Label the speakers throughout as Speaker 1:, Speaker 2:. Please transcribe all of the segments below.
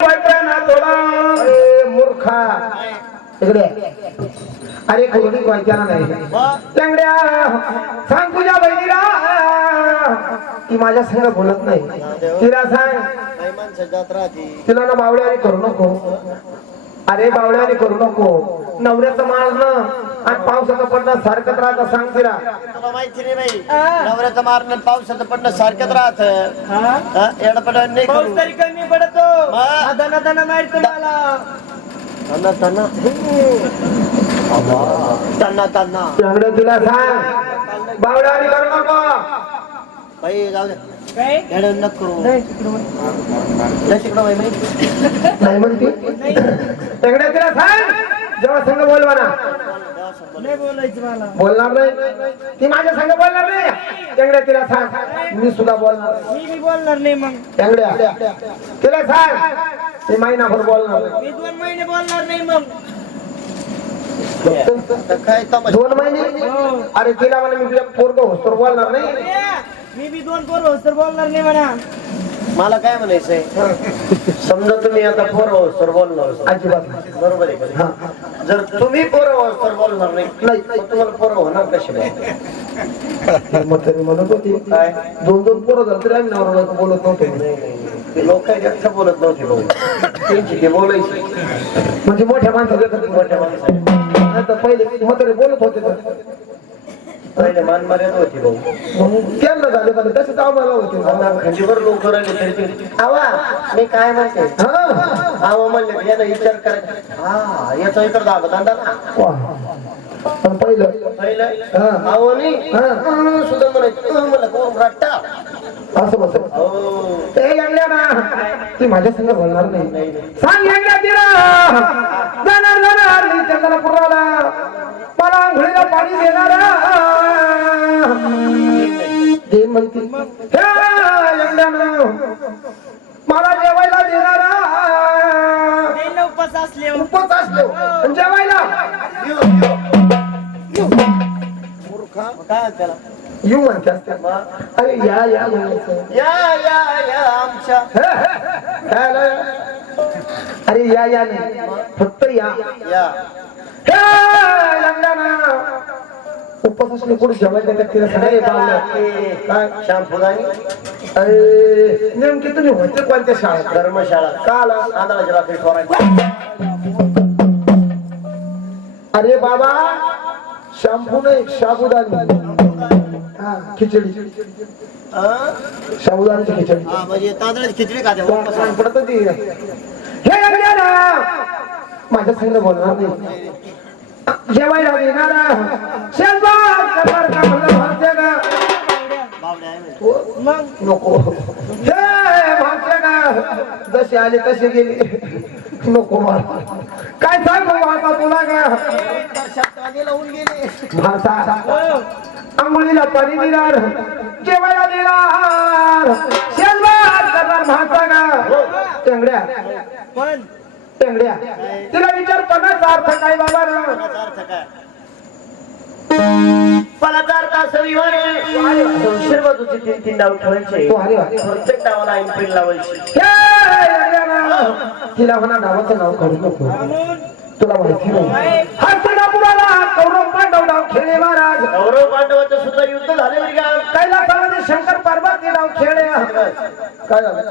Speaker 1: अरे मूर्खा. इकडे. अरे कोणी वाचायला नाही. लंगड्या सांग तुझ्या बहिणीला. ती माझ्या संग बोलत नाही. तिला सांग. तिला ना बावड्याने करू नको. अरे बावड्याने करू नको. नवऱ्याचं मारणं आणि पावसाचं पडणं सारखंच राहतं सांग तिला.
Speaker 2: तुला माहिती नाही बाई. नवऱ्याचं मारणं आणि पावसाचं पडणं सारखंच राहत. एडपड नाही
Speaker 3: पाऊस
Speaker 2: करू
Speaker 3: तरी कमी पडतो.
Speaker 2: हा.
Speaker 3: दना दना मारतो मला.
Speaker 1: तिला सांग. बावड्याने करू नको.
Speaker 2: बाई जाऊ दे.
Speaker 3: काय?
Speaker 2: येडं नको करू.
Speaker 3: नाही, तिकडं
Speaker 1: तिला सांग. जेव्हा संग बोलवा ना
Speaker 3: नाही बोलायचं मला.
Speaker 1: बोलणार नाही? ती माझ्या संग बोलणार नाही? लंगड्या तिला सांग. मी सुद्धा बोलणार.
Speaker 3: मी बी बोलणार नाही मग.
Speaker 1: लंगड्या तिला सांग. ती महिनाभर बोलणार नाही.
Speaker 3: मी दोन महिने बोलणार नाही मग.
Speaker 2: काय तमाशा
Speaker 1: दोन महिने? अरे तिला म्हणा मी तुझ्या पोरग होस्तर बोलणार नाही.
Speaker 3: मी बी दोन पोर तर बोलणार नाही म्हणा.
Speaker 2: मला काय म्हणायचंय समजा तुम्ही आता पोरं सर बोलणार असाल.
Speaker 1: अजिबात नाही.
Speaker 2: बरोबर आहे का
Speaker 1: हा.
Speaker 2: नाही? जर तुम्ही पोरं सर बोलणार नाही
Speaker 1: नाही.
Speaker 2: मग तुम्हाला पोरं होणार
Speaker 1: मग तरी म्हणत होती
Speaker 2: काय
Speaker 1: दोन दोन पोरं झालं तरी आम्ही नवरा बायको बोलत नव्हतो
Speaker 2: ते लोक जास्त बोलत नव्हते भाऊ त्यांची ते बोलायची
Speaker 1: म्हणजे मोठ्या माणसाचं
Speaker 2: मोठ्या माणसाने
Speaker 1: नाही तर पहिले म्हातारे बोलत होते तर
Speaker 2: पहिले मान मर्यादा होती भाऊ.
Speaker 1: मग त्यांना झाले झाले तसेच आम्हाला होते.
Speaker 2: मला खंजीवर लोक राहिले तरी ते आवा. मी काय म्हणते?
Speaker 1: हा.
Speaker 2: आवा म्हणले याचा विचार करायचा हा याचा इतर दाबा दांडा ना.
Speaker 1: वा. पण पहिलं.
Speaker 2: पहिलं?
Speaker 1: हा.
Speaker 2: आहो नाही
Speaker 1: हा.
Speaker 2: अं, सुद्धा म्हणायचं अं, म्हणलं कोण रट्टा
Speaker 1: असं बस.
Speaker 2: हो.
Speaker 1: ते यांगड्या ना. ती माझ्या संग बोलणार नाही. सांग यांगड्या तिला. जाणार जाणार. मी चंद्रपुराला मला आंघोळीला पाणी देणार. दे म्हणती हे मला जेवायला देणार
Speaker 3: नाही ना उपास असले
Speaker 1: असतो आणि जेवायला?
Speaker 2: काय त्याला?
Speaker 1: येऊ अरे या या म्हणायचं.
Speaker 2: या या या आमच्या.
Speaker 1: काय? अरे या या नाही. फक्त या.
Speaker 2: या.
Speaker 1: हे उपवास असले कोणी जेवायला सगळे बावल्या. काय अरे नेमकी तुम्ही होते कोणत्या शाळेत?
Speaker 2: धर्मशाळा.
Speaker 1: काल
Speaker 2: आंधळाची रात्री ठोरायची
Speaker 1: अरे बाबा शॅम्पू नाही साबुदानी हा खिचडी.
Speaker 2: अं?
Speaker 1: साबुदानीची खिचडी.
Speaker 2: म्हणजे तांदळाची खिचडी खाते.
Speaker 1: पडत ती हे माझ्या संग बोलणार नाही. जेवायला देणार शेजार करणार का? म्हणलं नको. हे का? जसे आले तसे गेले. नको मार काय सांगू आता तुला का?
Speaker 2: लावून गेले
Speaker 1: भाषा आंघोळीला पाणी देणार. जेवायला देणार. शेजार करणार भाषा का? टेंगड्या.
Speaker 3: पण.
Speaker 1: टेंगड्या. तिला विचार पणाचा अर्थ काय बाबा.
Speaker 2: तीन तीन डाव ठेवायचे.
Speaker 1: तो हरी वा.
Speaker 2: प्रत्येक डावाला ऐन पिन लावायची.
Speaker 1: हे. तिला म्हणा नावाचं नाव काढू नको.
Speaker 3: म्हणून
Speaker 1: तुला माहिती नाही. कौरव पांडव डाव महाराज.
Speaker 2: कौरव पांडवाचं सुद्धा युद्ध झाले
Speaker 1: कैलासामध्ये शंकर पार्वती डाव खेळे काय झालं?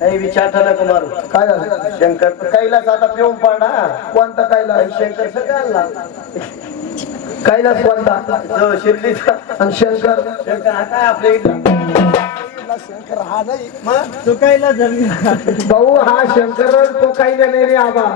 Speaker 2: काही विचार नको मारू?
Speaker 1: काय झालं?
Speaker 2: शंकर कैलास आता पिऊन पाडा.
Speaker 1: कोणता कैलास?
Speaker 2: शंकर सगळं आणला.
Speaker 1: कैलास कोणता?
Speaker 2: जो शिर्डीचा.
Speaker 1: आणि शंकर?
Speaker 2: शंकर आपल्या इथं. शंकर हा नाही. मग?
Speaker 3: तो झाली
Speaker 1: भाऊ हा शंकर तो काही नाही रे आबा.